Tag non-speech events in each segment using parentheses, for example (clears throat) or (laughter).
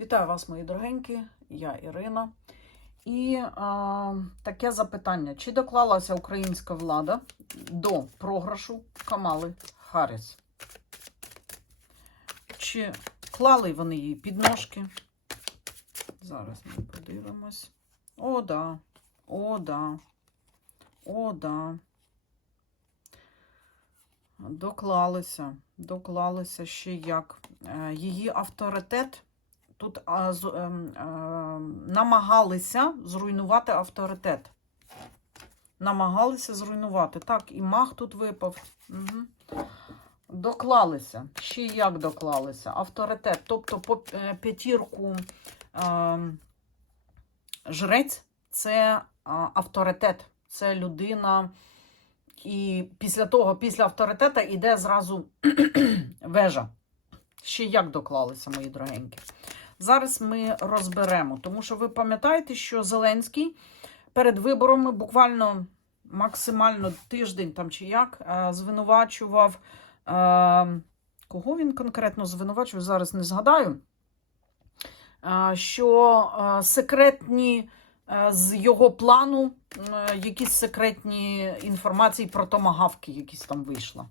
Вітаю вас, мої дорогенькі, я Ірина. І а, таке запитання: чи доклалася українська влада до програшу Камали Харріс? Чи клали вони її під ножки? Зараз ми подивимось. О, да. О, да. О, да. Доклалися. Доклалися ще як. Е, Її авторитет тут а, з, ем, ем, намагалися зруйнувати авторитет. Намагалися зруйнувати. Так, і мах тут випав. Угу. Доклалися. Ще як доклалися? Авторитет. Тобто по е, п'ятірку ем, жрець це а, авторитет. Це людина. І після того, після авторитета, йде зразу (clears throat) вежа. Ще як доклалися, мої дорогенькі. Зараз ми розберемо, тому що ви пам'ятаєте, що Зеленський перед виборами буквально максимально тиждень там чи як е, звинувачував. е, Кого він конкретно звинувачував, зараз не згадаю. е, Що секретні з його плану якісь секретні інформації про томагавки, якісь там вийшло.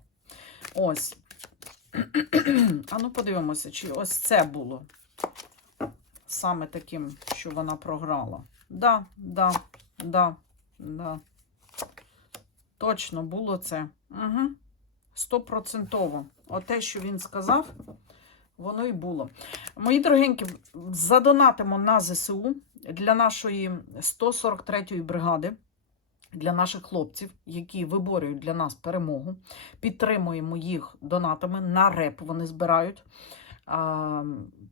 Ось. (clears throat) А ну подивимося, чи ось це було саме таким, що вона програла. Да, да, да, да. Точно було це. Угу. Стопроцентово. Оте, що він сказав, воно і було. Мої дорогенькі, задонатимо на ЗСУ для нашої 143-ї бригади, для наших хлопців, які виборюють для нас перемогу. Підтримуємо їх донатами. На реп вони збирають.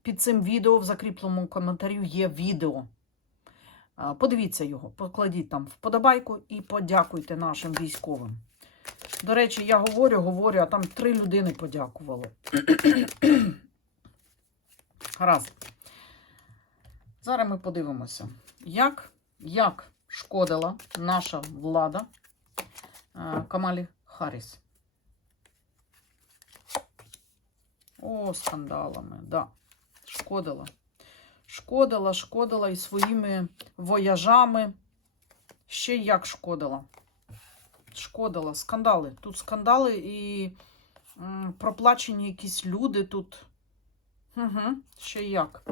Під цим відео в закріпленому коментарі є відео. Подивіться його, покладіть там вподобайку і подякуйте нашим військовим. До речі, я говорю, говорю, а там три людини подякували. (clears throat) Гаразд. Зараз ми подивимося, як, як шкодила наша влада Камалі Харріс. О, скандалами, да. Шкодила. Шкодила, шкодила і своїми вояжами. Ще як шкодила. Шкодила. Скандали. Тут скандали і м, проплачені якісь люди тут. Угу, ще як.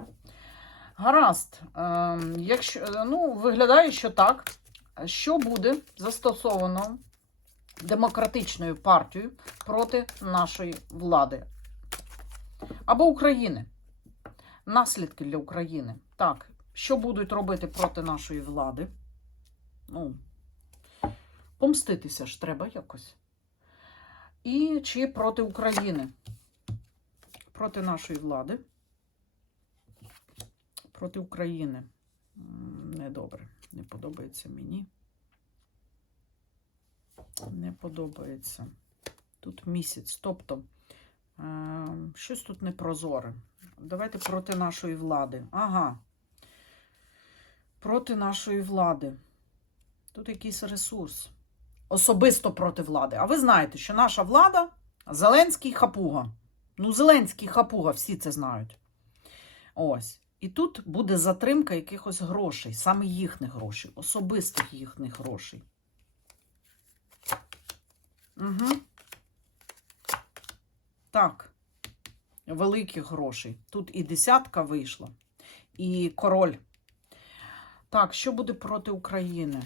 Гаразд. Е, якщо, ну, виглядає, що так. Що буде застосовано демократичною партією проти нашої влади? Або України. Наслідки для України. Так, що будуть робити проти нашої влади? Ну, помститися ж треба якось. І чи проти України? Проти нашої влади. Проти України. Недобре. Не подобається мені. Не подобається. Тут місяць. Тобто. Е, Щось тут непрозоре. Давайте проти нашої влади. Ага. Проти нашої влади. Тут якийсь ресурс. Особисто проти влади. А ви знаєте, що наша влада Зеленський хапуга. Ну, Зеленський хапуга, всі це знають. Ось. І тут буде затримка якихось грошей, саме їхніх грошей, особистих їхніх грошей. Угу. Так, великих грошей. Тут і десятка вийшла, і король. Так, що буде проти України?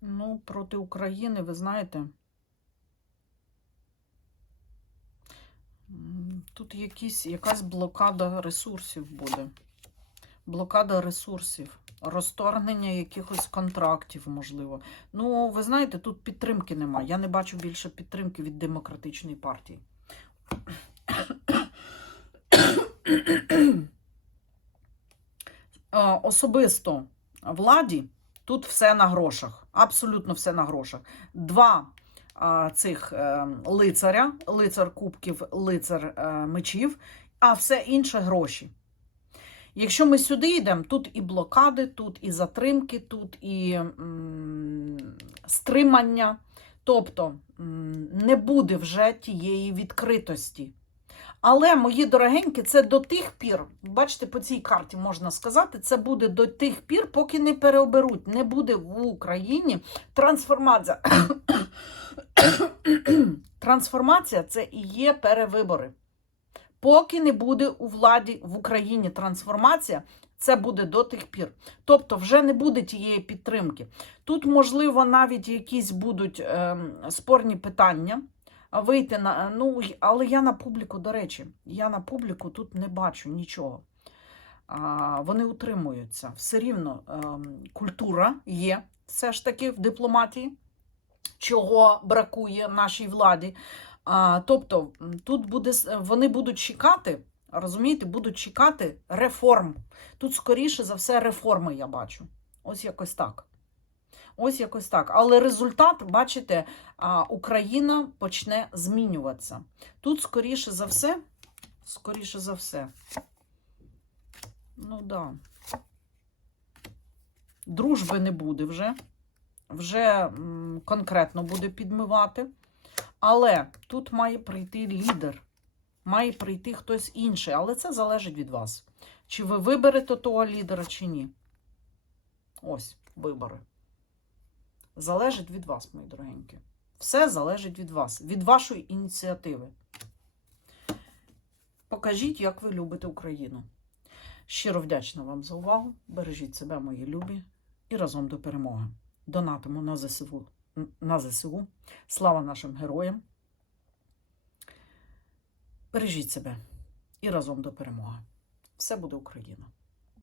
Ну, проти України, ви знаєте. Тут якісь, якась блокада ресурсів буде. Блокада ресурсів, розторгнення якихось контрактів, можливо. Ну, ви знаєте, тут підтримки немає. Я не бачу більше підтримки від демократичної партії. Е, Особисто владі тут все на грошах. Абсолютно все на грошах. Два а, цих е, лицаря, лицар кубків, лицар е, мечів, а все інше гроші. Якщо ми сюди йдемо, тут і блокади, тут і затримки, тут і стримання. Тобто не буде вже тієї відкритості. Але, мої дорогенькі, це до тих пір, бачите, по цій карті можна сказати, це буде до тих пір, поки не переоберуть. Не буде в Україні трансформація. (coughs) Трансформація це і є перевибори. Поки не буде у владі в Україні трансформація, це буде до тих пір. Тобто вже не буде тієї підтримки. Тут, можливо, навіть якісь будуть ем, спорні питання. Вийти на. Ну, але я на публіку, до речі, я на публіку тут не бачу нічого. А, вони утримуються. Все рівно ем, культура є все ж таки в дипломатії, чого бракує нашій владі. А, тобто, тут буде, вони будуть чекати, розумієте, будуть чекати реформ. Тут, скоріше за все, реформи я бачу. Ось якось так. Ось якось так. Але результат, бачите, Україна почне змінюватися. Тут, скоріше за все, скоріше за все. Ну да. Дружби не буде вже. Вже конкретно буде підмивати. Але тут має прийти лідер, має прийти хтось інший, але це залежить від вас. Чи ви виберете того лідера, чи ні. Ось вибори. Залежить від вас, мої дорогенькі. Все залежить від вас, від вашої ініціативи. Покажіть, як ви любите Україну. Щиро вдячна вам за увагу. Бережіть себе, мої любі, і разом до перемоги. Донатимо на ЗСУ. На ЗСУ. Слава нашим героям. Бережіть себе і разом до перемоги. Все буде Україна!